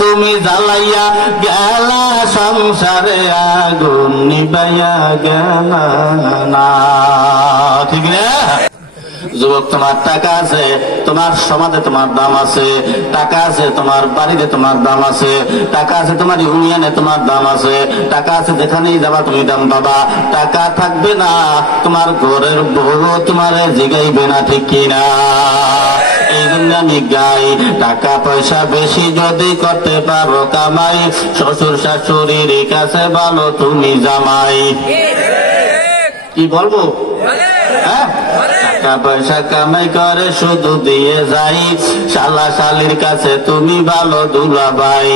তুমি জ্বালাইয়া গেলা সংসারে আগুন নিবাইয়া গেল না। ঠিক না? যুবক, তোমার টাকা আছে, তোমার সমাজে তোমার দাম আছে, টাকা আছে তোমার বাড়িতে তোমার দাম আছে, টাকা আছে তোমার ইউনিয়নে তোমার দাম আছে, টাকা আছে যেখানেই যাবা তুমি দাম পাবা। টাকা থাকবে না, তোমার ঘরের বউ তোমার জিগাইবে না। ঠিক কিনা? এই জন্য আমি গাই, টাকা পয়সা বেশি যদি করতে পারো কামাই, শ্বশুর শাশুড়ির কাছে ভালো তুমি জামাই। কি বলবো? হ্যাঁ, টাকা পয়সা কামাই করে শুধু দিয়ে যাই, শালা শালির কাছে তুমি ভালো দুলাভাই।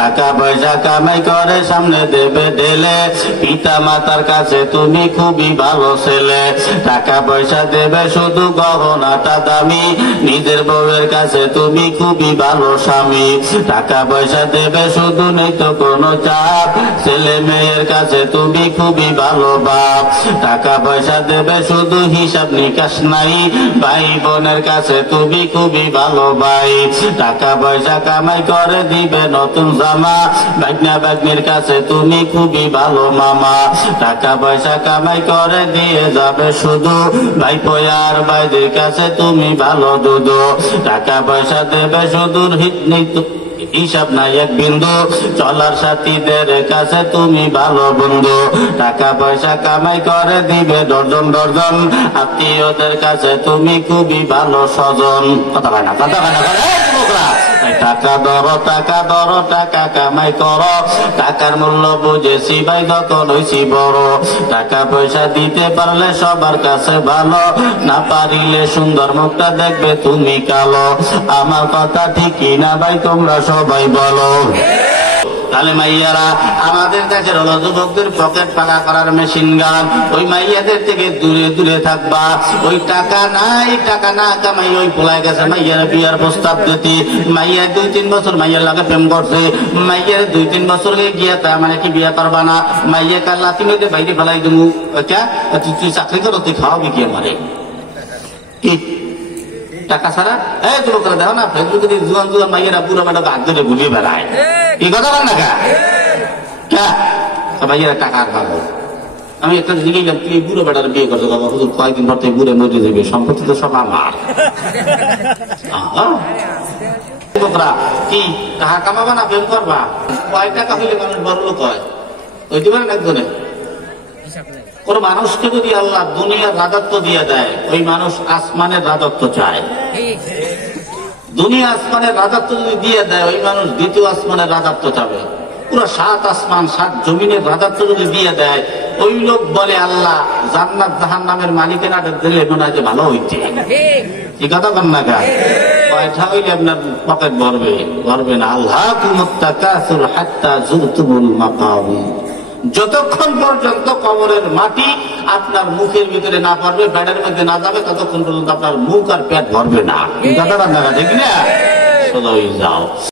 টাকা পয়সা কামাই করে সামনে দেবে ঢেলে, পিতা মাতার কাছে তুমি খুবই ভালো ছেলে। টাকা পয়সা দেবে শুধু গহনাটা দামি, নিজের বউয়ের কাছে তুমি খুবই ভালো স্বামী। টাকা পয়সা দেবে শুধু নেই তো কোনো চাপ, ছেলে মেয়ের কাছে তুমি খুবই ভালো বাপ। টাকা পয়সা দেবে শুধু হিসাব নিকাশ নাই, ভাই বোনের কাছে তুমি খুবই ভালো ভাই। টাকা পয়সা কামাই করে দিবে নতুন জামা, ভাগ্না ভাগ্নির কাছে তুমি খুবই ভালো মামা। টাকা পয়সা কামাই করে দিয়ে যাবে শুধু, ভাই পয়ার ভাইদের কাছে তুমি ভালো দুধু। টাকা পয়সা দেবে শুধু হিসাব নাই এক বিন্দু, চলার সাথীদের কাছে তুমি ভালো বন্ধু। টাকা পয়সা কামাই করে দিবে ডর্জন ডর্জন, আত্মীয়দের কাছে তুমি খুবই ভালো স্বজন। কথা হয় না, কথা হয় না। টাকা ধরো, টাকা ধরো, টাকা কামাই করো, টাকার মূল্য বুঝেছি ভাই যখন হয়েছি বড়। টাকা পয়সা দিতে পারলে সবার কাছে ভালো, না পারিলে সুন্দর মুখটা দেখবে তুমি কালো। আমার কথা ঠিকই না ভাই, তোমরা সবাই বলো। তাহলে মাইয়ারা আমাদের দেশের হলো যুবকদের পকেট পাকা করার মেশিন গান। ওই মাইয়াদের থেকে দূরে দূরে থাকবা। ওই টাকা নাই, টাকা না কামাই ওই পোলায় গেছে মাইয়ার বিয়ার প্রস্তাব দিতে। মাইয়ার 2-3 বছর মাইয়ার লাগে প্রেম করছে, মাইয়ার 2-3 বছর গিয়া তা মানে কি বিয়া করবা না, মাইয়া কার লাথি মেয়েতে বাইরে ফেলাই দিমু। তুই চাকরি করো, তুই খাওয়াবি কি আমারে? কি টাকা ছাড়া? এই যুবকরা দেখো না, ফেসবুকে জুয়ান জুয়ান মাইয়েরা পুরো ম্যাডামকে হাত ধরে ঘুরিয়ে বেড়ায়। এই কথা বল না ভাইয়েরা টাকা আর পাবো। আমি একটা জিজ্ঞেস গেলাম, তুই বুড়ো বেটার বিয়ে করছো, বাবা হুজুর কয়েকদিন পর তুই বুড়ে মরে যাবে, সম্পত্তি তো সব আমার। কি টাকা কামাবা না প্রেম করবা? কয় টাকা হইলে মানুষ বড় লোক হয়? ওইটি পারেন একজনে। কোন মানুষকে যদি আল্লাহ দুনিয়ার রাজত্ব দিয়ে দেয়, ওই মানুষ আসমানের রাজত্ব চায়। দুনিয়া আসমানের রাজত্ব যদি দিয়ে দেয়, ওই মানুষ দ্বিতীয় আসমানের রাজত্ব চাবে। পুরো 7 আসমান 7 জমিনের রাজত্ব যদি দিয়ে দেয়, ওই লোক বলে আল্লাহ জান্নাত জাহান্নামের মালিকানা দিলে মনে হয় যে ভালো হইছে। এই কথা বল না গা? কয়টা হইলে আপনার পকেট ভরবে? ভরবে না। আল্লাহকুমুত তাকাসুর হাত্তা যুরতুমুল মাকাবির। যতক্ষণ পর্যন্ত কবরের মাটি আপনার মুখের ভিতরে না পড়বে, পেটের মধ্যে না যাবে, ততক্ষণ পর্যন্ত আপনার মুখ আর পেট ভরবে না। এই কথা বল না গা? ঠিক না? সদয় যাও।